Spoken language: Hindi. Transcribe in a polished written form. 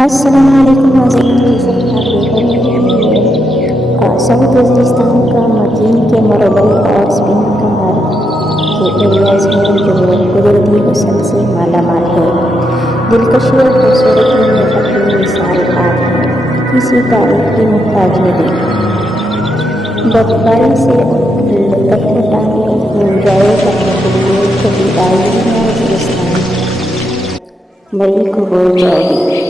अस्सलामुअलैकुम नाज़रीन, जैसे कि आप देख रहे हैं सऊद वज़ीरिस्तान का मकीन के मरबई और स्पिन कमर के एरियाज़ हैं जो कुदरती हुस्न से मालामाल है। दिलकशी और खूबसूरती में अपनी मिसाल आज है, किसी तारीफ की मोहताज नहीं। बर्फबारी से लुत्फ़ उठाने एंजॉय करने के लिए कभी आई हैं वज़ीरिस्तान, मई को हो जाओगी।